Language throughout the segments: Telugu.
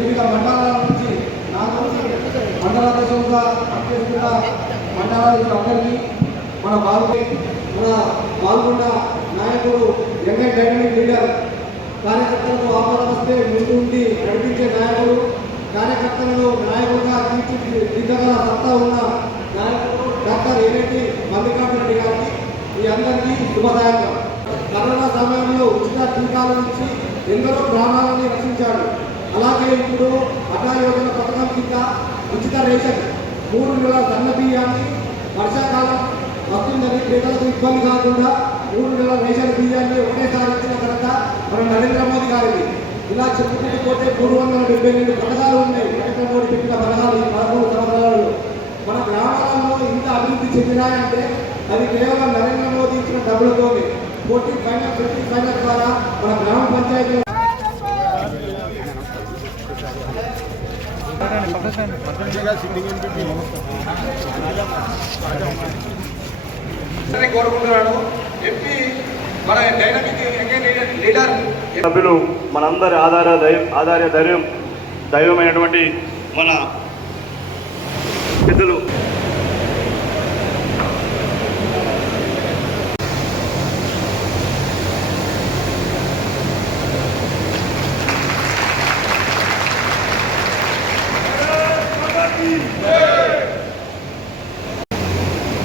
వివిధ మండలాల నుంచి మండలాధ్యక్షులుగా పనిచేస్తున్న మండలాధికారులందరినీ మన పాల్గొన్న నాయకుడు యంగ్ అండ్ డైనమిక్ లీడర్ కార్యకర్తలను ఆహ్వానం వస్తే ముందు ఉండి నడిపించే నాయకుడు, కార్యకర్తలను నాయకుడుగా తీర్చిదిద్దగల సత్తా ఉన్న నాయకుడు డాక్టర్ ఏరెడ్డి మల్లికార్జున రెడ్డి గారికి మీ అందరికీ శుభదాయకం. కరోనా సమయంలో ఉచిత టీకాల నుంచి ఎందరో ప్రాణాలని రక్షించాడు. అలాగే ఇప్పుడు అటా యోజన పథకం కింద ఉచిత రేషన్ 3 నెలల సన్న బియ్యాన్ని వర్షాకాలం వస్తుందని పేదలకు ఇబ్బంది కాకుండా 3 నెలల రేషన్ బియ్యాన్ని ఒకటేసారి ఇచ్చిన ఘనత మన నరేంద్ర మోదీ గారికి. ఇలా చెప్పుకుంటూ పోతే 372 పథకాలు ఉన్నాయి. నరేంద్ర మోదీ పెట్టిన పథకాలు ఈ 13 సంవత్సరాలు మన గ్రామాలలో ఇంత అభివృద్ధి చెందినాయంటే అది కేవలం నరేంద్ర మోదీ ఇచ్చిన డబ్బులతోనే. 14 ఫైనాన్స్ ద్వారా మన గ్రామ పంచాయతీలు కోరుకుంటున్నాను. ఎంపీ మన డైనమిక్ లీడర్ సభ్యులు మనందరి ఆధార దైవమైనటువంటి మన పెద్దలు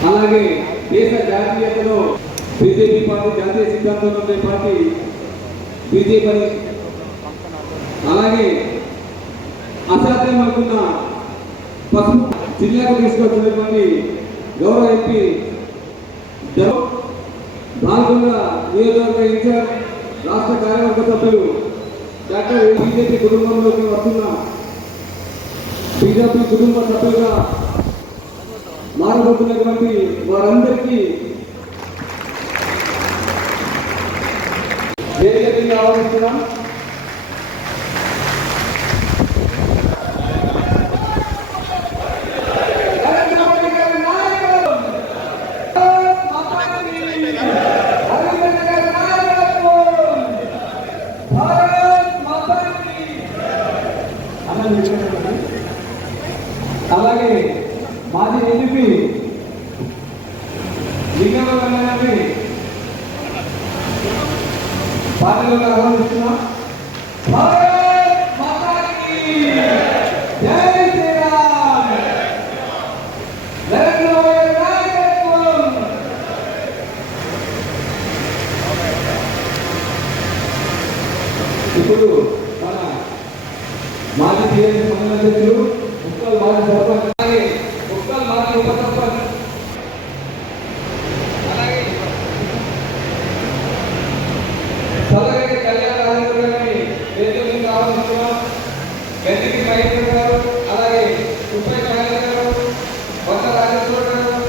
అలాగే దేశ జాతీయతలో బీజేపీ పార్టీ జాతీయ సిద్ధాంతంలో ఉండే పార్టీ బీజేపీ, అలాగే అసాధ్యం అనుకున్న పసుపు జిల్లాకు తీసుకొచ్చినటువంటి గౌరవ ఎంపీ బాల్కొండ నియోజకవర్గ ఇన్ఛార్జ్ రాష్ట్ర కార్యవర్గ సభ్యులు డాక్టర్ బీజేపీ కుటుంబంలోకి వస్తున్న బీజేపీ కుటుంబ సభ్యులుగా మారబోతున్నటువంటి వారందరికీ వేదికగా ఆహ్వానిస్తున్నాం. అలాగే మాజీ ఎంపీ లింగంగారిని పార్టీలో ఆహ్వానిస్తున్నాం. ఇప్పుడు మన మాజీ టీఆర్ఎస్ మండల అధ్యక్షులు ఉప్పల్ మాజీ సర్పంచ్, అలాగే ఉప్పల్ మాజీ ఉప సర్పంచ్, అలాగే సదగతి కళ్యాణ రాజేంద్ర గారిని వేదికగా ఆహ్వానిస్తున్నాం. గంటికి మహేంద్ర గారు, అలాగే ఉప్పల్ మహేంద్ర గారు, కొత్త రాజేశ్వర గారు,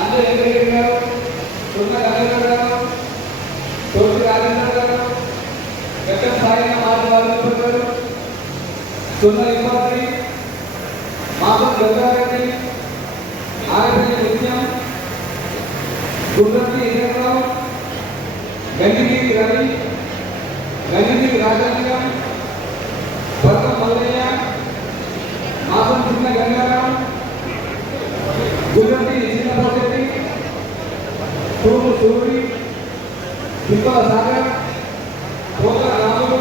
అందరి వెంకటరెడ్డి గారు, తున్న గణేశ్వర గారు, తోటి రాజేంద్ర గారు, వెంకట సాయి మాజీ రాజేశ్వర గారు, తున్న ఇబ్బంది, మాధవ్ గంగారెడ్డి, ఆరపల్లి నిత్యం, గుండ్రటి ఇంద్రరావు, గంగిగిరి రవి, గంగిగిరి రాజలింగం, భర్త మల్లయ్య, మాధవ్ చిన్న గంగారావు, గుండ్రటి చిన్నపోశెట్టి, తూము సూరి, తిప్పల సాగర్, కోట రాములు,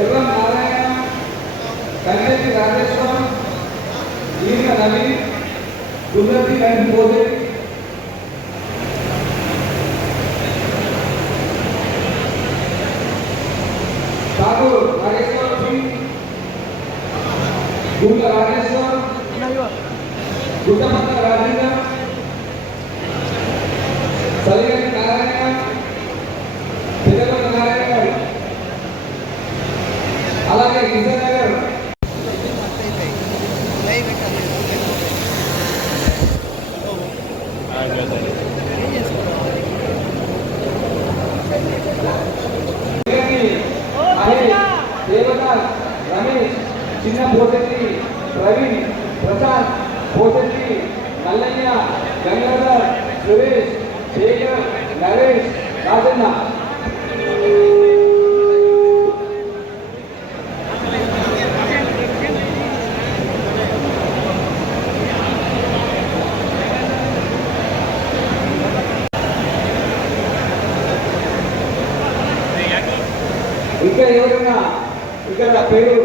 ఎర్రం నారాయణ, కంచెట్టి రాజేశ్వరం, ఈయన నవీన్, గుండ్రటి గంటి పోశెట్టి, ఠాకూర్ నాగేశ్వర్ సింగ్, గుండ్ల రాజేశ్వర్, గుట్టమంత రాజేంద్ర, సలిగంటి నారాయణ, పెద్దగొండ నారాయణ గారు, అలాగే విజయనగర్ దేవదాస్, రమేష్, చిన్న పోశెట్టి, ప్రవీణ్, ప్రశాంత్, పోశెట్టి, మల్లయ్య, గంగాధర్, సురేష్, శేఖర్, నరేష్, రాజన్న. ఇంకా ఎవరైనా ఇక్కడ పేరు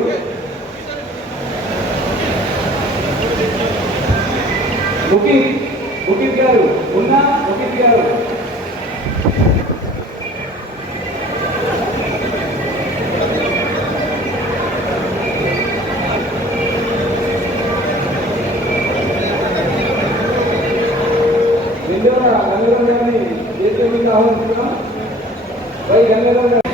ముఖిత్ గారు ఉన్నా? ముఖిత్ గారు గంగరావు గారిని దేశంగా ఆహ్వానిస్తున్నాం. వై గంగరావు గారు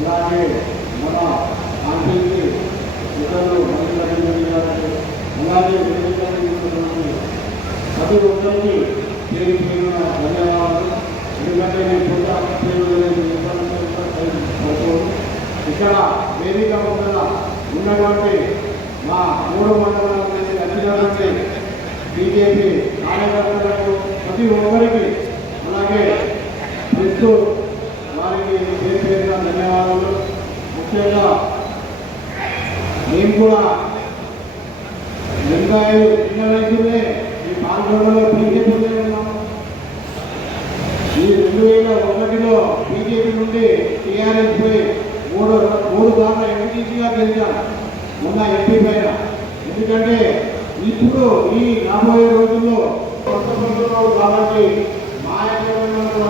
అలాగే మన ఆంటీకి ఇతరులు అలాగే ప్రతి ఒక్కరికి పేరు పేరున ధన్యవాదాలు. ఎందుకంటే నేను ఇక్కడ వేదిక ముందర ఉన్నటువంటి మా 3 మండలాల నుంచి వచ్చినటువంటి బీజేపీ కార్యకర్తలకు ప్రతి ఒక్కరికి అలాగే క్రిస్తు వారికి పేరు పేరున ధన్యవాదాలు. ముఖ్యంగా మేము కూడా 25 వయసులే ఈ పాల్గొనలో బీజేపీలో ఉన్నాము. ఈ 2001లో బీజేపీ నుండి టీఆర్ఎస్ పోయి మూడు సార్లు ఎంపీటీసీగా గెలిచాం మొన్న ఎంపీ పైన. ఎందుకంటే ఇప్పుడు ఈ రాబోయే రోజుల్లో కష్టపడుతున్నావు కాబట్టి మా యొక్క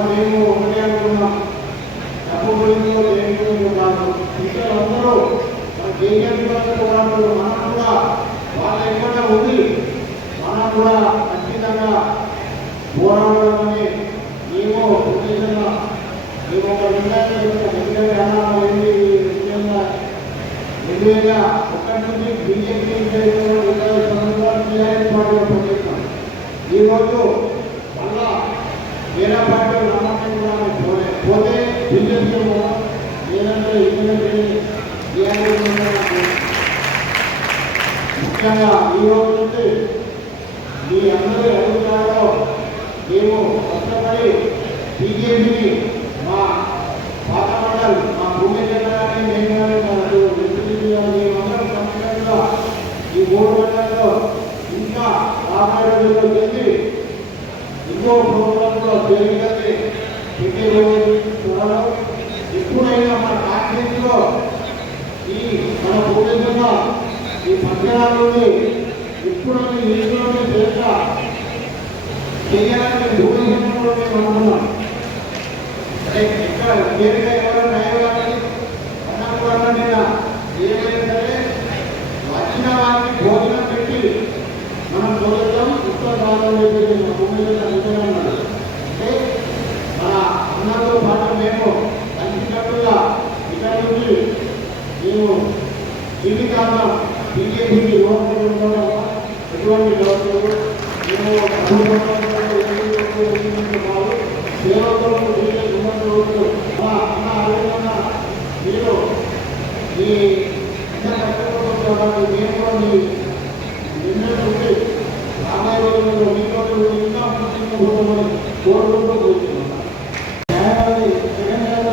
మేము ఒకటే అనుకున్నాం. డబ్బు గురించి దేని గురించి కాదు. ఇతరులందరూ మన కేజీఎఫ్ పోరాడు మనం కూడా వాళ్ళ ఎక్కడ ఉంది మనం కూడా ఖచ్చితంగా పోరాడాలని మేము ఉద్దేశంగా మేము ఒక విధంగా ఒకటి నుంచి బీజేపీ పార్టీలో పనిచేస్తాం. ఈరోజు మళ్ళా వేరే పార్టీలు నమ్మకం కూడా పోతే బీజేపీ లేదంటే ముఖ్యంగా ఈ రోజు నుంచి మీ అందరూ అడుగుతారో మేము కష్టపడి బీజేపీని మా పాత మండల్ మా భూమి జనాన్ని మేమందరూ సంస్థగా ఈ 3 మండలంలో ఇంకా రాబోయే రోజుల్లో చేసి ఇంకో ప్రోగ్రాంలో జరిగినది పెట్టే రోజు త్వరలో ఎప్పుడైనా మన కాన్ఫరెన్స్లో ఈ మన భూమిగా ఈ పట్టణాలని ఎప్పుడైనా ఇంట్లోనే చేస్తా చేయాలని భూమిలో మేము అనుకున్నాం. అంటే ఇక్కడ వేరుగా ఎవరో న్యాయవాది అన్నప్పుడు ఏమైనా సరే వచ్చిన వారికి భోజనం పెట్టి మనం భోజనం ఉత్తరాలు భూమిలో అనుకున్నాం. అంటే మన అన్నతో పాటు మేము కలిసినట్టుగా ఇక్కడ నుంచి మేము జీవితాంతం బీజేపీకి లోపల ఉండడం ఎటువంటి డౌట్లు మేము సేవకులు మీరు ఈ మేము నిర్ణయించి రాబోయే రోజుల్లో మీతో ఇంకా కోరుకుంటూ కూర్చున్నాం. న్యాయవాది జగన్ గారు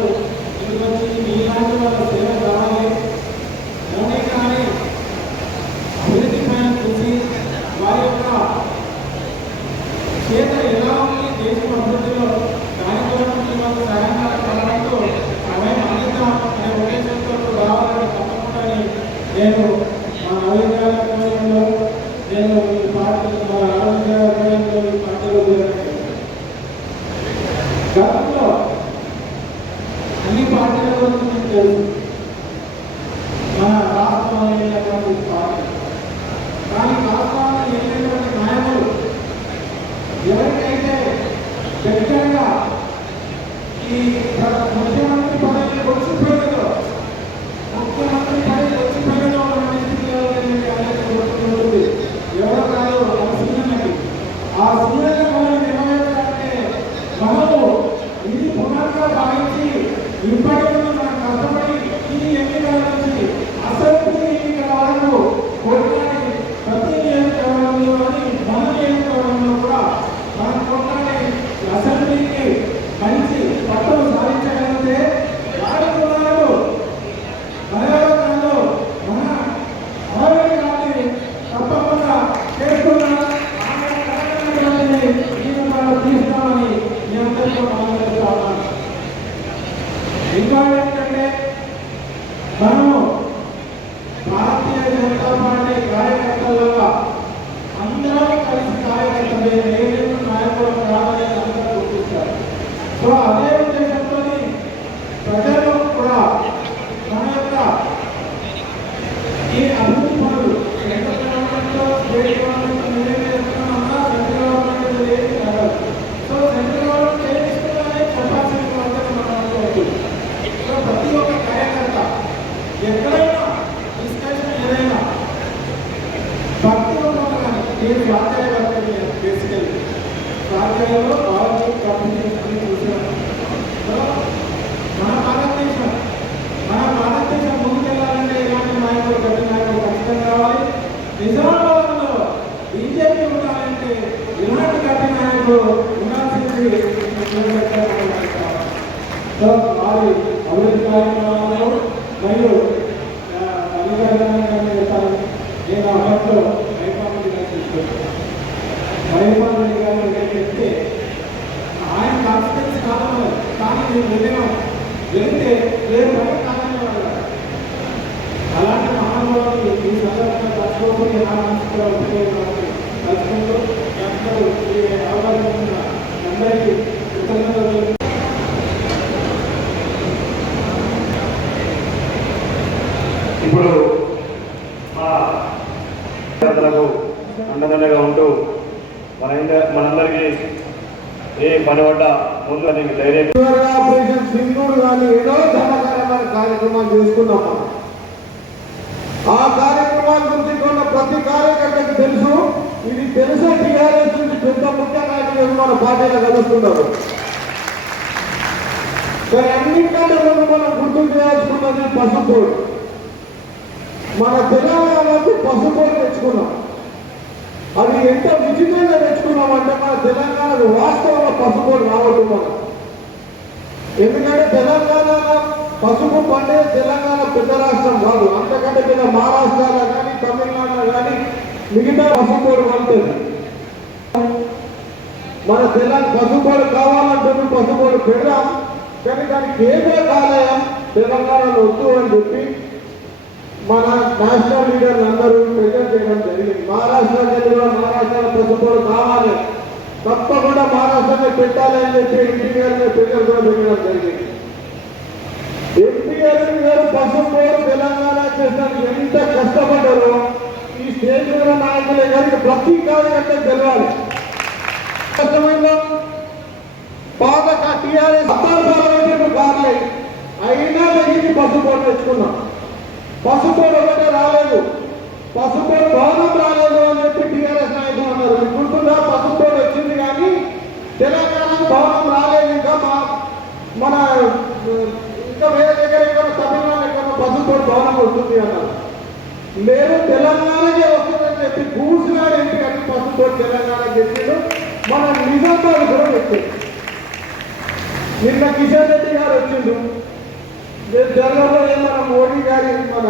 వచ్చి మీలాంటి వాళ్ళ సేవ కావాలి కానీ అభివృద్ధి పైన చూసి వారి యొక్క క్షేత్ర ఎలా ఉంది దేశం అభివృద్ధిలో దానితో మాకు సహాయంగా పడడంతో సమయం అందిద్దాం అనే ఉద్దేశంతో రావాలని తప్పకుండా నేను మా నవీకరణలో నేను ఈ పార్టీ మా ఆరోగ్యంలో ఈ పార్టీలో గతంలో అన్ని పార్టీల గురించి మీకు తెలుసు. మన రాష్ట్రంలో వెళ్ళినటువంటి పార్టీ కానీ రాష్ట్రంలో వెళ్ళినటువంటి నాయకులు ఎవరికైతే దగ్గరగా ఈ ముఖ్యమంత్రి పదవి వచ్చిపోయిందో ఎవరో కాదు ఆ సీనియర్కి ఆ సీనియర్ మనం నెరవేర్చాలంటే మనము ఇది పునర్గా భావించి ఇప్పటికీ మనం కష్టపడి ఈ ఎన్నికల నుంచి అసెంబ్లీ ఎన్నికల వరకు కొట్లాడి ప్రతి నియోజకవర్గంలో మన నియోజకవర్గంలో కూడా మనం కొట్లాడి అసెంబ్లీకి మంచి పట్టును సాధించగలిగితే వారికి ఉన్నారు మనలో మన ఆరోగ్యాన్ని తప్పకుండా చేసుకున్నా తీస్తామని మీ అందరితో మాట్లాడుతూ ఉన్నాను. ఇంకా ఏంటంటే మనము భారతీయ జనతా పార్టీ కార్యకర్తలుగా అందరం కలిసి కార్యకర్తలే ఏదైనా నాయకులు కావాలని అందరూ గుర్తిస్తారు. సో అదే ఉద్దేశంతో ప్రజలు కూడా మన యొక్క ఈ అభివృద్ధి పనులు సెంట్రల్ గవర్నమెంట్ స్టేట్ గవర్నమెంట్ నిర్ణయిస్తున్నామన్నా సెంట్రల్ గవర్నమెంట్ ఏది కాదు. సో సెంట్రల్ గవర్నమెంట్ చేయించుకుంటే చెప్పాల్సిన మనం అనుకోవచ్చు. సో ప్రతి ఒక్క కార్యకర్త ఎక్కడైనా డిస్కషన్ ఏదైనా భక్తి ఉంటుంది కానీ నేను స్వాధ్యాయ భక్తి బేసికల్ స్వాధ్యాయంలో బాగా కంపెనీ చూసాను. మన భారతదేశం ముందుకెళ్ళాలంటే ఇలాంటి నాయకులు గట్టి నాయకులు ఖచ్చితంగా కావాలి. నిజామాబాద్లో బీజేపీ ఉండాలంటే ఇలాంటి గట్టి నాయకులు ఉండాల్సింది. వారి అభివృద్ధి కార్యక్రమాలు మరియు అధికారులు చెప్తాను. నేను అప్పట్లో మైపాల్ గారు తీసుకొచ్చాను. మైపాల్ రెడ్డి గారు చెప్తే ఆయన కాన్ఫిడెన్స్ కావాలి కానీ నేను వెళితే వేరే పని కాదనేవాడు. అలాంటి మహానుభావులు ఈ సందర్భంగా తక్కువ నా మనసులో ఇప్పుడు మా ప్రజలకు అండదండగా ఉంటూ మనందరికీ ఏ పని పడ్డ ముందు అది ధైర్యం ఆపరేషన్ సింధూరు కానీ ఏదో ధనకరమైన కార్యక్రమాలు చేసుకున్నాం మనం. ఆ కార్యక్రమాల గురించి కొన్న ప్రతి కార్యకర్తకు తెలుసు. ఇది తెలిసే టీఆర్ఎస్ నుంచి పెద్ద ముఖ్య నాయకులు మన పార్టీలో కలుస్తున్నారు. కానీ అన్నింటికంటే ముందు మనం గుర్తు చేయాల్సుకున్నది పసుపోడు. మన తెలంగాణకు పసుపోడు తెచ్చుకున్నాం. అది ఎంత విచిత్రంగా తెచ్చుకున్నామంటే మన తెలంగాణకు వాస్తవంలో పసుపోడు రావద్దు మనం. ఎందుకంటే తెలంగాణ పసుపు పండే తెలంగాణ పెద్ద రాష్ట్రం కాదు. అంతకంటే పెద్ద మహారాష్ట్రలో కానీ తమిళనాడులో కానీ మిగతా పసుపోడు పండుతుంది. మన తెలంగాణ పసుపోడు కావాలంటున్న పసుపోడు పెడదాం. కానీ దానికి ఏదో కాలేయం తెలంగాణలో వద్దు అని చెప్పి మన నేషనల్ లీడర్లు అందరూ ప్రెజెంట్ చేయడం జరిగింది. మహారాష్ట్రకి కూడా మహారాష్ట్రలో పసుపోడు కావాలి, తప్పకుండా మహారాష్ట్రలో పెట్టాలి అని చెప్పి ఎన్టీఆర్ ప్రెజర్ కూడా పెట్టడం జరిగింది. ఎన్టీఆర్ గారు పసుపోడు తెలంగాణ చేసిన ఎంత కష్టపడ్డారో ఈ స్టేజ్ మీద నాయకులే గారికి ప్రతి కార్యకర్త తెలవాలి. కష్టమైందో పాత టీఆర్ఎస్ అర్థాలు కాలే అయినా తగ్గించి పసుపోడు తెచ్చుకున్నాం. పసుపోడు ఒకటే రాలేదు, పసుపోడు భవనం రాలేదు అని చెప్పి టీఆర్ఎస్ నాయకులు అన్నారు. మీకు గుర్తుందా? పసుపోడు వచ్చింది కానీ తెలంగాణ భవనం రాలేదు. ఇంకా మన ఇంకా వేరే దగ్గర ఎక్కడ తమిళనాడు ఎక్కడ పసుపోడు భవనం వస్తుంది అన్నారు. లేదు తెలంగాణకే వస్తుందని చెప్పి కూర్చున్నాడు ఏంటి అని పసుపోడు తెలంగాణకి చెప్పాడు. మన నిజామాబాద్ కూడా పెట్టాడు. నిన్న కిషన్ రెడ్డి గారు వచ్చిండు. జనరల్లో మన మోడీ గారి మన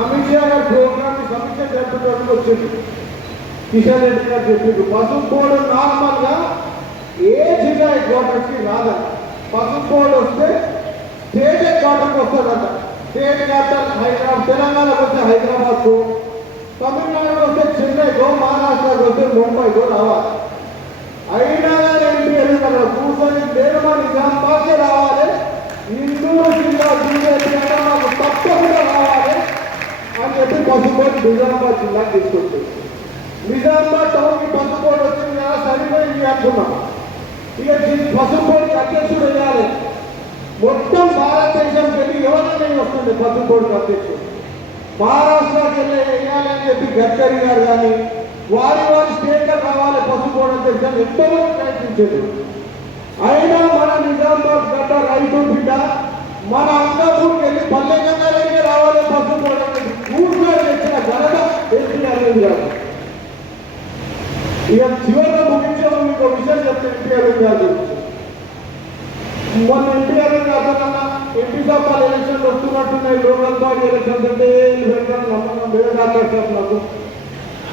అమిత్ షా గారి ప్రోగ్రామ్ సమీక్ష జరుపుకోవడానికి వచ్చింది. కిషన్ రెడ్డి గారు చెప్పిండు పసుపోడు నార్మల్ గా ఏ జిల్లా హెడ్ క్వార్టర్స్ కి రాదంట. పసుపోడు వస్తే స్టేట్ హెడ్ క్వార్టర్కి వస్తుందంట. స్టేట్ క్యాపిటల్ హైదరాబాద్, తెలంగాణకు వస్తే హైదరాబాద్ కు, తమిళనాడుకు వస్తే చెన్నైకో, మహారాష్ట్రకు వస్తే ముంబైకో రావాలి. అయినా ఏంటి అక్కడ కూర్చొని లేదు మా నిజామాబాద్కే రావాలి, ఇందూరు జిల్లా బీజేపీ అంటే మాకు తప్పకుండా రావాలి అని చెప్పి పసుపోడు నిజామాబాద్ జిల్లా తీసుకొచ్చింది. నిజామాబాద్ టౌన్కి పసుపోడు వచ్చింది కదా, సరిపోయింది అనుకున్నాం. ఇక పసుపోడికి అధ్యక్షుడు వేయాలి. మొత్తం భారతదేశంకి వెళ్ళి ఎవరైనా వస్తుంది పసుపోడికి అధ్యక్షుడు. మహారాష్ట్రకి వెళ్ళి వేయాలి అని చెప్పి గడ్కరీ గారు కానీ వారి స్టేట్లో కావాలి పసుపోడు అధ్యక్షుడు ఎంతోమంది ప్రయత్నించారు. అయినా మన నిజామాబాద్ గడ్డ రైతు బిడ్డ మన అంగాపూర్కి వెళ్ళి పల్లె గంగాలకి రావాలి పసుపోడు అనేది కూర్చొని తెచ్చిన ఘనత ఎన్టీఆర్ గారు. ఇక చివరిలో ముగించే మీకు విషయం చెప్తే ఎన్టీఆర్ గారు మొన్న ఎన్టీఆర్ గారు ఎంపీ సభ్యులు ఎలక్షన్లు వస్తున్నట్టున్నాయి, లోకల్ బాడీ ఎలక్షన్స్ అంటే పెడతాను నమ్మకం లేదు డాక్టర్ సార్. నాకు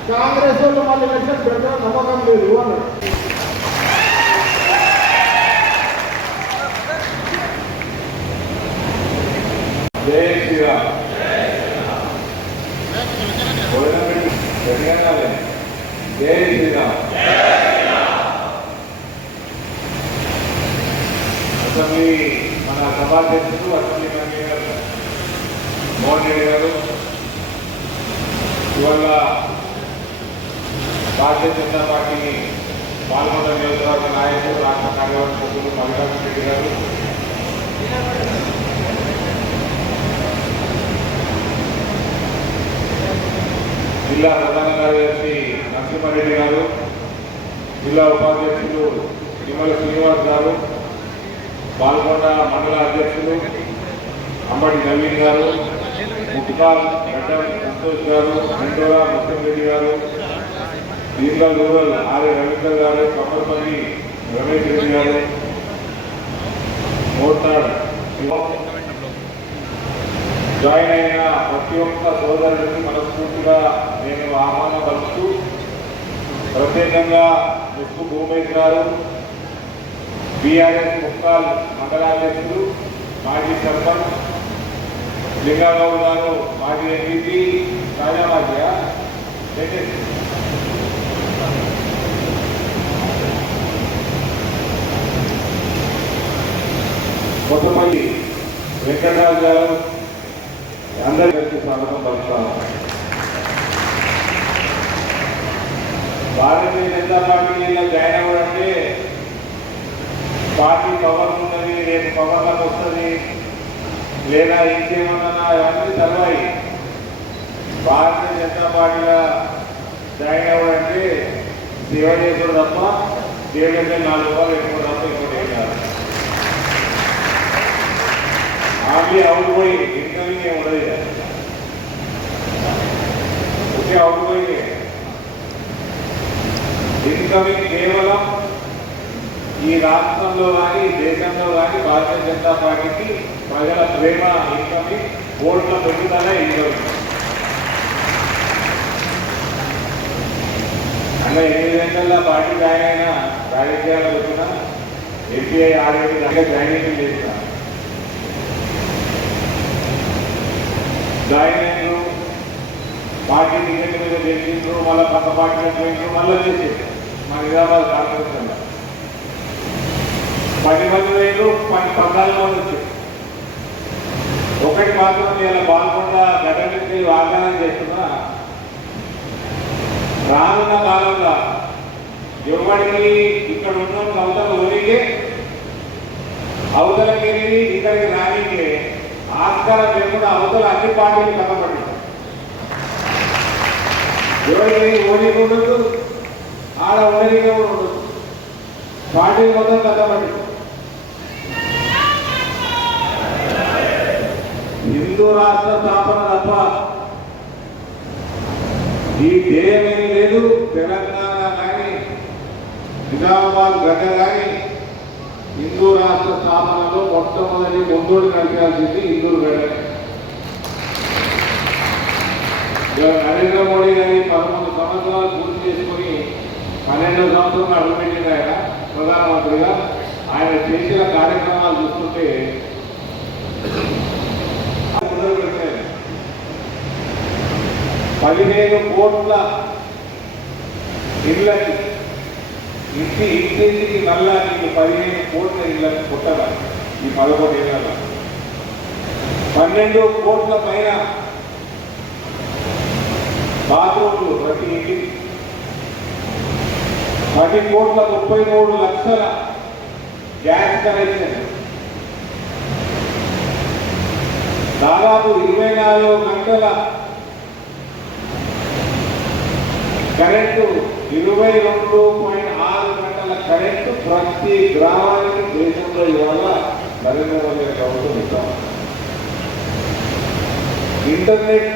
కాంగ్రెస్ వాళ్ళు మళ్ళీ ఎలక్షన్ పెడతాను నమ్మకం లేదు అన్నాడు. జై శ్రీరామ్. జై శ్రీరామ్. అసెంబ్లీ మన సభాధ్యక్షుడు అసెంబ్లీ కన్వీనర్ మోహన్ రెడ్డి గారు, ఇవాళ భారతీయ జనతా పార్టీని పాల్గొన్న నియోజకవర్గ నాయకులు, రాష్ట్ర కార్యవర్గ సభ్యులు మల్లికార్జున రెడ్డి గారు, జిల్లా ప్రధాన కార్యదర్శి నరసింహారెడ్డి గారు, జిల్లా ఉపాధ్యక్షులు నిమ్మల శ్రీనివాస్ గారు, పాల్గొండ మండల అధ్యక్షులు అంబడి నవీన్ గారు, ముట్కాల్ గడ్డం సంతోష్ గారు, మెండోరా ముత్తంరెడ్డి గారు, దీర్ఘల్ రూరల్ ఆర్య రవీందర్ గారు, కమ్మర్పల్లి రమేష్ రెడ్డి గారు, మోర్తాడ్ జాయిన్ అయిన ప్రతి ఒక్క సోదరుడికి మనస్ఫూర్తిగా నేను ఆహ్వానం పలుకుతూ, ప్రత్యేకంగా ముక్కు భూమేష్ గారు, బీఆర్ఎస్ ముక్కాల్ మండలాధ్యక్షులు, మాజీ సర్పంచ్ లింగారావు గారు, మాజీ ఎంపీ రాజామాధ్య కొత్తపల్లి వెంకటరాజు గారు, అందరికీ స్వాగతం పలుకుతాను. భారతీయ జనతా పార్టీలో జాయిన్ అవ్వడంటే పార్టీ పవర్ ఉన్నది, రేపు పవర్లకు వస్తుంది లేదా ఇంకేమన్నా అవన్నీ చదవాలి. భారతీయ జనతా పార్టీలో జాయిన్ అవ్వడంటే సేవ చేసుడు తప్ప దేవుడికి 4 రూపాయలు ఎక్కువ తప్ప ఇంకోటి ఏం కాదు. ఆర్లీ అవుట్ పోయి ఇన్కమింగ్ ఏమి ఉండదు. ఒకే అవుట్ పోయి ఇన్కమింగ్ కేవలం ఈ రాష్ట్రంలో కానీ దేశంలో కానీ భారతీయ జనతా పార్టీకి ప్రజల ప్రేమ ఇన్కమింగ్ ఓట్ల పెరుగుదల ఇన్కమింగ్. అలా 8 గంటల్లో పార్టీ జాయిన్ అయినా రాజకీయాలు వచ్చిన ఎన్టీఐ 6 గంటల జాయినింగ్ చేసిన జాయిన్ అయినారు. పార్టీ టికెట్ మీద చేసిండ్రు, మళ్ళీ పక్క పార్టీలో పోయిండ్రు, మళ్ళీ చేసిండ్రు. మా నిజామాబాద్ కార్పొరేషన్లో 10 మంది వేలు 14 మంది వచ్చారు. ఒకటి మాత్రం నేను బాల్కొండ గడ్డ నుంచి వాగ్దానం చేస్తున్నా, రానున్న కాలంలో ఎవరికి ఇక్కడ ఉన్న అవతల ఊరికే అవతలకి ఇక్కడికి రానికే ఆస్కారం లేకుండా అవతల అన్ని పార్టీలు కనబడి ఎవరికి ఓడికి ఉండదు, ఆడ ఉండడానికి కూడా ఉండదు. పార్టీ మొత్తం కనబడి హిందూ రాష్ట్ర స్థాపన తప్ప ఈ ధ్యేయమేమి లేదు. తెలంగాణ కానీ నిజామాబాద్ గడ్డ కానీ హిందూ రాష్ట్ర స్థాపనలో మొట్టమొదటి ముందోడు నడిపాల్సింది హిందూ గడ్డ. నరేంద్ర మోడీ గారి 11 సంవత్సరాలు పూర్తి చేసుకుని 12వ సంవత్సరం అడుగుపెట్టింది ఆయన ప్రధానమంత్రిగా. ఆయన చేసిన కార్యక్రమాలు చూస్తుంటే 15 కోట్ల ఇళ్ళకి ఇంటింటికి నల్లా నీకు 15 కోట్ల ఇళ్ళకి పుట్టగా ఈ 11 ఏళ్ళ 12 కోట్ల పైన బాత్రూమ్లు ప్రతి ఇంటికి 10 కోట్ల 33 లక్షల గ్యాస్ కనెక్షన్, దాదాపు 24 గంటల కరెంటు, 22.6 గంటల కరెంటు ప్రతి గ్రామానికి దేశంలో ఇవాళ నరేంద్ర మోదీ ప్రభుత్వం ఇస్తాం. ఇంటర్నెట్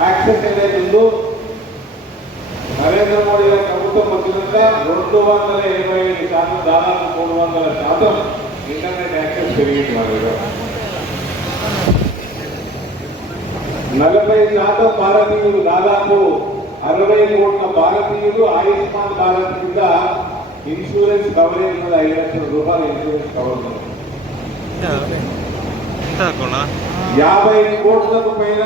యాక్సెస్ ఏదైతే ఉందో నరేంద్ర మోడీ గారి ప్రభుత్వం వచ్చినాక 285% దాదాపు 300% ఇంటర్నెట్ యాక్సెస్ పెరిగింది. మన దగ్గర 40% భారతీయులు, దాదాపు 60 కోట్ల భారతీయులు ఆయుష్మాన్ భారత్ కింద ఇన్సూరెన్స్ కవరేజ్ మీద 5 లక్షల రూపాయల ఇన్సూరెన్స్ కవర్ ఉంది. 50 కోట్లకు పైన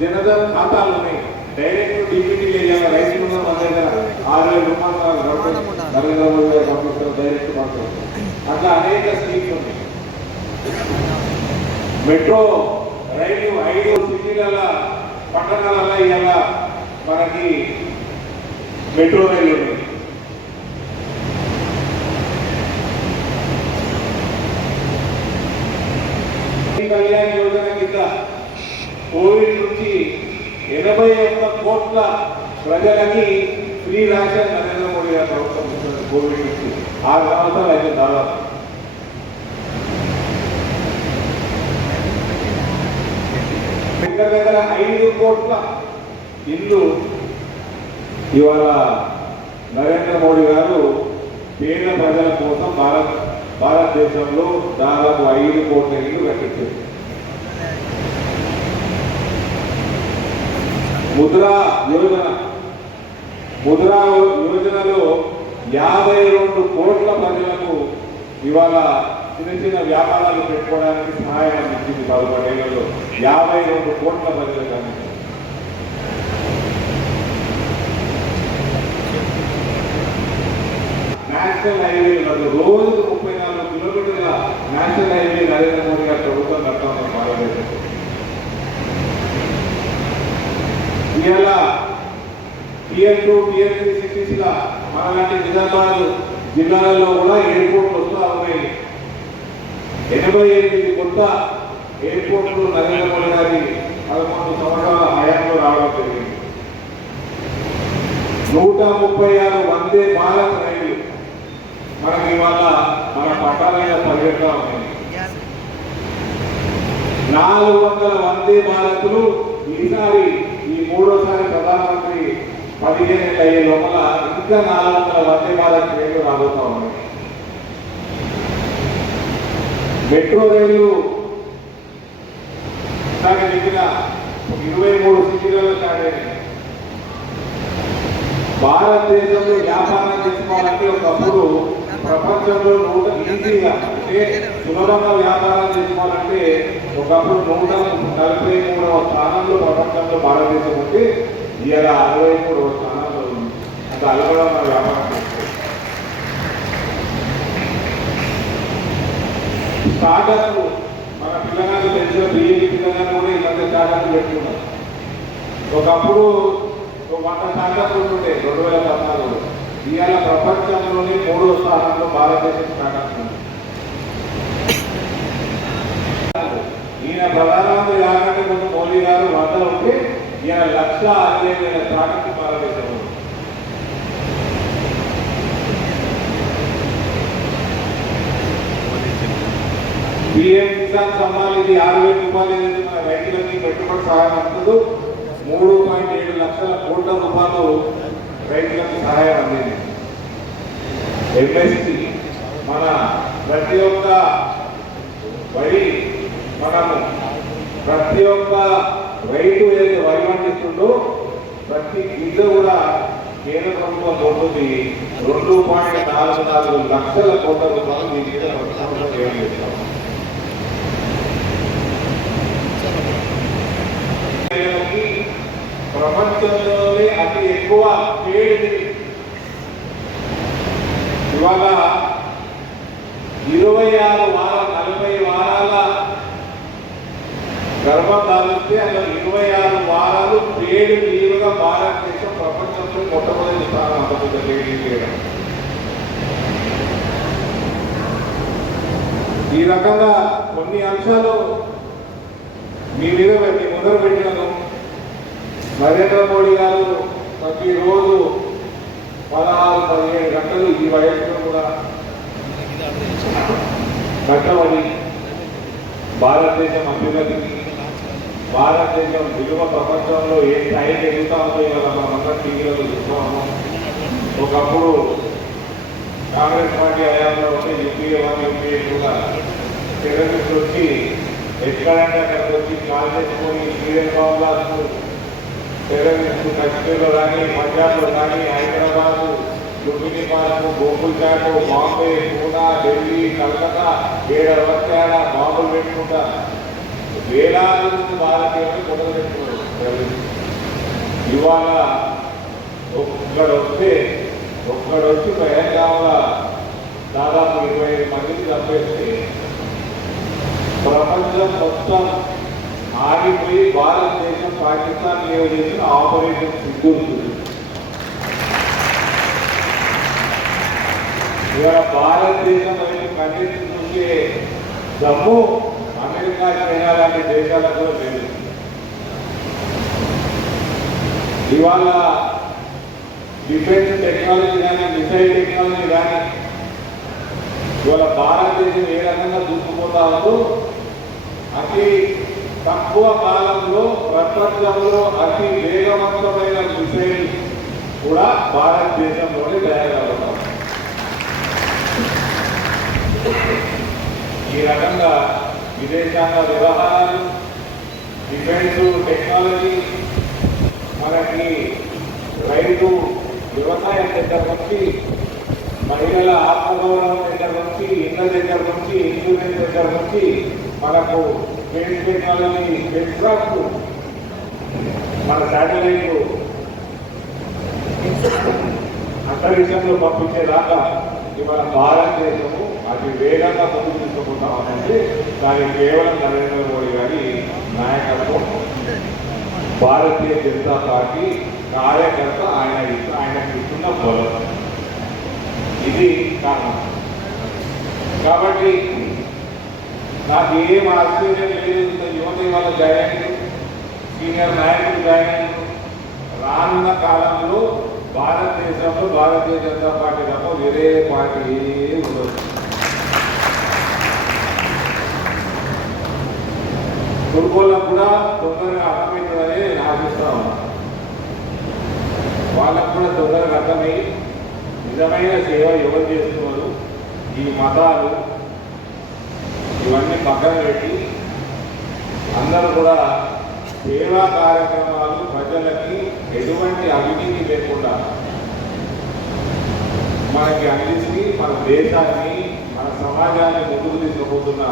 జనధన్ ఖాతాలు ఉన్నాయి. డైరెక్ట్ డిబిటీ చేయాలి. రైతులు మన దగ్గర 6,000 రూపాయలు నరేంద్ర మోదీ గారు పంపిస్తారు డైరెక్ట్ మాత్రం. అట్లా అనేక స్కీమ్స్ ఉన్నాయి. మెట్రో రైలు 5 సిటీల పట్టణాలలో ఇవాళ మనకి మెట్రో రైలు ఉన్నాయి. కళ్యాణ్ యోజన కింద కోవిడ్ నుంచి 81 కోట్ల ప్రజలకి ఫ్రీ రేషన్ నరేంద్ర మోడీ గారి ప్రభుత్వం ఇస్తుంది. కోవిడ్ నుంచి 6 సంవత్సరాలు అయితే దాదాపు దగ్గర 5 కోట్ల ఇల్లు ఇవాళ నరేంద్ర మోడీ గారు పేద ప్రజల కోసం భారతదేశంలో దాదాపు 5 కోట్ల ఇల్లు కట్టించారు. ముద్రా యోజనలో 52 కోట్ల ప్రజలకు ఇవాళ చిన్న చిన్న వ్యాపారాలు పెట్టుకోవడానికి సహాయం అందించింది. 11 ఏళ్లలో 52 కోట్ల ప్రజలకు అందించింది. నేషనల్ హైవే రోజుకు 34 కిలోమీటర్ల నేషనల్ హైవే నరేంద్ర మోడీ గారి ప్రభుత్వం కడతామని భారతదేశం ఇవాళ టియర్ 2 టియర్ 3 సిటీస్గా మనలాంటి నిజామాబాద్ జిల్లాలలో కూడా ఎయిర్పోర్ట్లు వస్తూ ఉన్నాయి. 88 కొత్త ఎయిర్పోర్ట్లు నరేంద్ర మోడీ గారి 11 సంవత్సరాల హయాంలో రావడం జరిగింది. 136 వందే భారత్ రైలు మనకి ఇవాళ మన పట్టాల మీద పరిగెడతా ఉన్నాయి. 400 వందే భారత్లు ఈసారి ఈ మూడోసారి ప్రధానమంత్రి 15 ఏళ్ళు అయ్యే లోపల ఇంకా 400 వందే భారత్ రైళ్లు రాబోతా ఉన్నాయి. మెట్రో రైలు దాని దగ్గర 23 సిటీలలో స్టార్ట్ అయినాయి. భారతదేశంలో వ్యాపారం చేసుకోవాలంటే ఒకప్పుడు ప్రపంచంలో ఈజీగా అంటే సులభంగా వ్యాపారం చేసుకోవాలంటే ఒకప్పుడు 143వ స్థానంలో ప్రపంచంలో భారతదేశం ఉంటే ఇవాళ 63వ స్థానంలో ఉంది. అంత అలవడం మన వ్యాపారం చేసుకోవాలి. స్టార్టప్ మన పిల్లగాళ్ళు తెలిసిన బియ్యం పిల్లగాళ్ళు కూడా ఈ మధ్య స్టార్టప్ పెట్టుకున్నారు. ఒకప్పుడు 100 స్టార్టప్లు ఉంటుండే 2014లో. ఇవాళ ప్రపంచంలోనే 3వ స్థానంలో భారతదేశం స్టార్టప్ ఉంది. ఈయన ప్రధానమంత్రి కాకంటే ముందు మోదీ గారు 100 ఉంటే ఈయన 1,60,000 స్టార్టప్ భారతదేశం ఉంది. పిఎం కిసాన్ సమ్మాన్ నిధి 6,000 రూపాయలు ఏదైతే మన రైతులకి పెట్టుబడి సహాయం అందుతూ 3.7 లక్షల కోట్ల రూపాయలు రైతులకు సహాయం అందింది. ఎంఎస్పి మన ప్రతి ఒక్క వరి మనము ప్రతి ఒక్క రైతు ఏదైతే వరి పండిస్తుందో ప్రతి గింజ కూడా కేంద్ర ప్రభుత్వం పోతుంది 2.44 లక్షల కోట్ల రూపాయలు దీని మీద ప్రభుత్వం వ్యయం చేస్తాం. ప్రపంచంలోనే అతి ఎక్కువ పేరు ఇవాళ 26 వారాలు 40 వారాల గర్భం దాల్స్తే అలా 26 వారాలు పేరు లీవుగా భారతదేశం ప్రపంచంలో మొట్టమొదటి స్థానం అందుతుంది పేరు చేయడం. ఈ రకంగా కొన్ని అంశాలు మీ మీద మొదలు పెట్టినాను. నరేంద్ర మోడీ గారు ప్రతిరోజు 16-17 గంటలు ఈ వయసులో కూడా కట్టబడి భారతదేశం అభ్యున్నతికి భారతదేశం విలువ ప్రపంచంలో ఏ స్థాయికి ఎదుగుతా ఉందో ఇవాళ మనందరం టీవీలలో చూస్తున్నాము. ఒకప్పుడు కాంగ్రెస్ పార్టీ హయాంలో ఉంటే యూపీఏ 1 యూపీఏ కూడా టెర్రరిస్టులు వచ్చి ఎక్కడంటే అక్కడికి వచ్చి కాల్ చేసుకొని శ్రీరెడ్డి బాబులాసు టెర్రరిస్టు కశ్మీర్లో కానీ పంజాబ్లో కానీ హైదరాబాద్ లుంబిని పార్క్ గోకుల్ చాట్ బాంబే పూనా ఢిల్లీ కలకత్తా 7 వర్షాల బాంబులు పెట్టుకుంటా వేలాది మంది భారతీయులు మొదలు పెట్టుకున్నారు. ఇవాళ ఒక్కడొచ్చి ప్రయాణాల దాదాపు 25 మందిని చంపేసి ప్రపంచం మొత్తం ఆగిపోయి భారతదేశం పాకిస్తాన్ చేసిన ఆపరేషన్ సింధూర్. ఇవాళ భారతదేశం వైపు కన్నెత్తి చూసే దమ్ము అమెరికా చైనా లాంటి దేశాలకు లేదు. ఇవాళ డిఫెన్స్ టెక్నాలజీ కానీ మిసైల్ టెక్నాలజీ కానీ ఇవాళ భారతదేశం ఏ రకంగా దూసుకుపోతా ఉందో అతి తక్కువ కాలంలో ప్రపంచంలో అతి వేగవంతమైన మిసైల్ కూడా భారతదేశంలోనే తయారవుతాం. ఈ రకంగా విదేశాంగ వ్యవహారాలు డిఫెన్స్ టెక్నాలజీ మనకి రైతు వ్యవసాయం దగ్గర నుంచి మహిళల ఆత్మగౌరవం దగ్గర నుంచి ఇళ్ళ దగ్గర నుంచి ఇన్సూరెన్స్ దగ్గర నుంచి మనకు స్పేస్ టెక్నాలజీ స్పేస్ క్రాఫ్ట్ మన శాటిలైట్ అంతరిక్షంలో పంపించేదాకా ఇవాళ భారతదేశము అతి వేగంగా ముందుకు తీసుకుపోతామనంటే దానికి కేవలం నరేంద్ర మోడీ గారి నాయకత్వం భారతీయ జనతా పార్టీ కార్యకర్త ఆయనకి ఇస్తున్న బలం. ఇది కారణం. కాబట్టి నాకు ఏం ఆశ్చర్యం లేదు. ఇంత యువత వాళ్ళ జాయిన్ అయ్యారు, సీనియర్ నాయకులు జాయిన్ అయ్యారు. రానున్న కాలంలో భారతదేశంలో భారతీయ జనతా పార్టీ తప్ప వేరే పార్టీ ఏమీ ఉండదు. దుర్గోళ్ళకు కూడా తొందరగా అర్థమవుతుందని నేను ఆశిస్తా ఉన్నాను. వాళ్ళకు కూడా తొందరగా అర్థమై నిజమైన సేవ ఎవరు చేస్తున్నారు, ఈ మతాలు ఇవన్నీ పక్కన పెట్టి అందరూ కూడా సేవా కార్యక్రమాలు ప్రజలకి ఎటువంటి అవినీతి లేకుండా మనకి అందించి మన దేశాన్ని మన సమాజాన్ని ముందుకు తీసుకుపోతున్న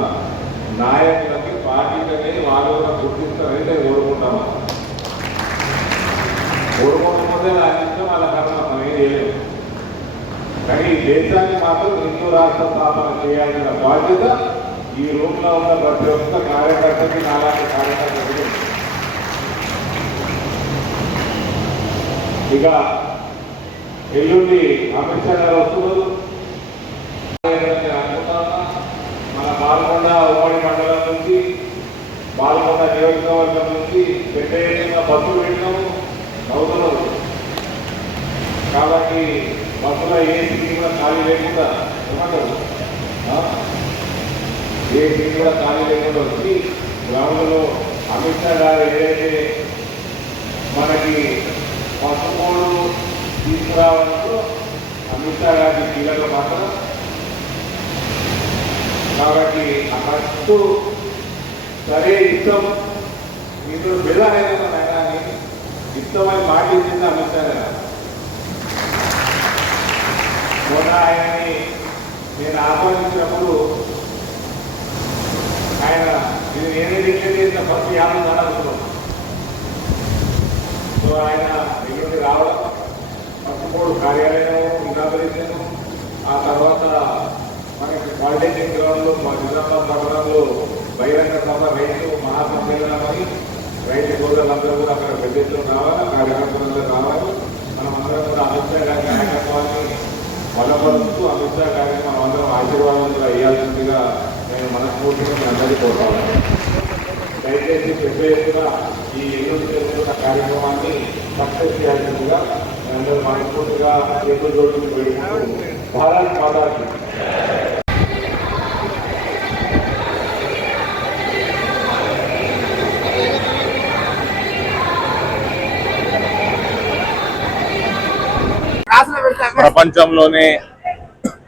నాయకులకి పార్టీలకి వాళ్ళు కూడా గుర్తిస్తారని నేను కోరుకుంటాను. కోరుకోకపోతే నాకు ఇష్టం వాళ్ళ కర్మ, మనం ఏం చేయలేము. కానీ ఈ దేశాన్ని మాత్రం హిందూ రాష్ట్ర స్థాపన చేయాల్సిన బాధ్యత ఈ రూమ్లో ఉన్న ప్రతి ఒక్క కార్యకర్తకి నాలాంటి కార్యకర్తకి. ఇక ఎల్లుండి అమిత్ షా గారు వస్తున్నారు. మన బాల్కొండ ఉమ్మడి మండలం నుంచి, బాల్కొండ నియోజకవర్గం నుంచి పెద్ద ఎత్తున బస్సులు పెట్టినాము, నవ్వుతున్నారు. కాబట్టి బస్సులో ఏ సీట్ కూడా ఖాళీ లేకుండా ఏమంటారు, ఏ సీట్ కూడా ఖాళీ లేకుండా వచ్చి గ్రామంలో అమిత్ షా గారు ఏదైతే మనకి పసుపోడు తీసుకురావడంలో అమిత్ షా గారికి కీలక పాత్ర. కాబట్టి ఆ ఫస్ట్ సరే ఇష్టం మీతో బెల్లనైనా కానీ ఇష్టమని మాట ఇచ్చింది అమిత్ షా గారు. మొన్న ఆయనని నేను ఆహ్వానించినప్పుడు ఆయన నేను నేనే డిక్లేర్ చేసిన ఫస్ట్ 50 అనుకున్నాను. సో ఆయన ఎల్లుండి రావడం, పసుపోడు కార్యాలయం ఇనాగరేషన్, ఆ తర్వాత మనకి పాలిటెక్నిక్ గ్రౌండ్లో మా నిజామాబాద్ పట్టణంలో బహిరంగ సభ రైతు మహాసమ్మేళనమని రైతు సోదరులందరూ కూడా అక్కడ పెద్ద ఎత్తున రావాలి, కార్యకర్తలందరూ రావాలి. మనం అందరం కూడా అమిత్ షా గారి నాయకత్వాన్ని బలపరుస్తూ అమిత్ షా గారికి మనం అందరం ఆశీర్వాదం కూడా వేయాల్సిందిగా నేను మనస్ఫూర్తిగా మీ అందరికీ కోరుతాను. దయచేసి పెద్ద ఎత్తున ఈ ఎల్లుండి జరుగుతున్న కార్యక్రమాన్ని సక్సెస్ చేయాల్సిందిగా అందరూ మనస్ఫూర్తిగా చేతుల జోడుకు పెట్టుకుంటూ భారత్ మాతాకి.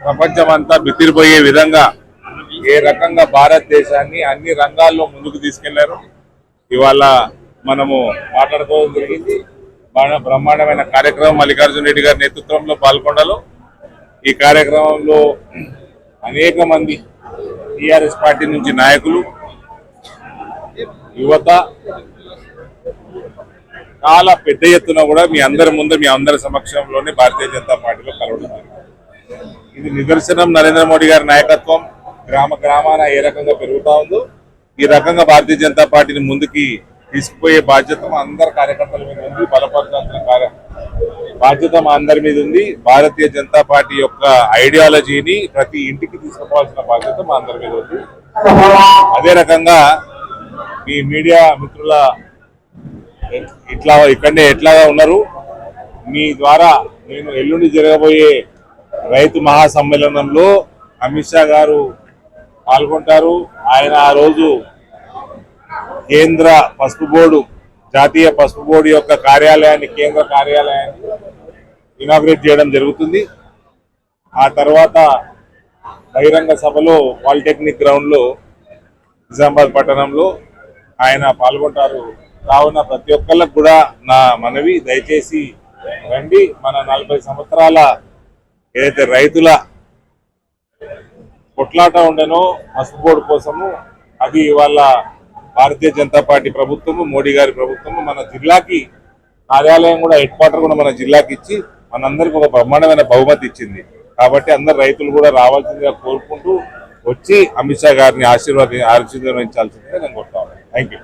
ప్రపంచమంతా బిత్తిరిపోయే విధంగా ఏ రకంగా భారతదేశాన్ని అన్ని రంగాల్లో ముందుకు తీసుకెళ్లారు. ఇవాళ మనము మాట్లాడుకోవడం జరిగింది. బ్రహ్మాండమైన కార్యక్రమం మల్లికార్జున రెడ్డి గారి నేతృత్వంలో పాల్గొనలో. ఈ కార్యక్రమంలో అనేక మంది టీఆర్ఎస్ పార్టీ నుంచి నాయకులు, యువత చాలా పెద్ద ఎత్తున కూడా మీ అందరి ముందు మీ అందరి సమక్షంలోనే భారతీయ జనతా పార్టీలో కలవడం జరిగింది. ఇది నిదర్శనం నరేంద్ర మోడీ గారి నాయకత్వం గ్రామ గ్రామాన ఏ రకంగా పెరుగుతా ఉందో ఈ రకంగా భారతీయ జనతా పార్టీని ముందుకి తీసుకుపోయే బాధ్యత అందరి కార్యకర్తల మీద ఉంది, బలపరచాల్సిన బాధ్యత మా అందరి మీద ఉంది. భారతీయ జనతా పార్టీ యొక్క ఐడియాలజీని ప్రతి ఇంటికి తీసుకుపోవాల్సిన బాధ్యత మా అందరి మీద ఉంది. అదే రకంగా మీ మీడియా మిత్రుల ఇక్కడనే ఎట్లాగా ఉన్నారు, మీ ద్వారా నేను ఎల్లుండి జరగబోయే రైతు మహాసమ్మేళనంలో అమిత్ షా గారు పాల్గొంటారు. ఆయన ఆ రోజు కేంద్ర పసుపు బోర్డు, జాతీయ పసుపు బోర్డు యొక్క కార్యాలయాన్ని, కేంద్ర కార్యాలయాన్ని ఇనాగ్రేట్ చేయడం జరుగుతుంది. ఆ తర్వాత బహిరంగ సభలో పాలిటెక్నిక్ గ్రౌండ్లో నిజామాబాద్ పట్టణంలో ఆయన పాల్గొంటారు. కావున ప్రతి ఒక్కళ్ళకు కూడా నా మనవి, దయచేసి రండి. మన 40 సంవత్సరాల ఏదైతే రైతుల కొట్లాట ఉండేనో పసుపు బోర్డు కోసము, అది ఇవాళ భారతీయ జనతా పార్టీ ప్రభుత్వము, మోడీ గారి ప్రభుత్వము మన జిల్లాకి కార్యాలయం కూడా, హెడ్ క్వార్టర్ కూడా మన జిల్లాకి ఇచ్చి మనందరికీ ఒక బ్రహ్మాండమైన బహుమతి ఇచ్చింది. కాబట్టి అందరు రైతులు కూడా రావాల్సిందిగా కోరుకుంటూ వచ్చి అమిత్ షా గారిని ఆశీర్వదించాల్సిందిగా నేను కోరుతా ఉన్నాను. Thank you.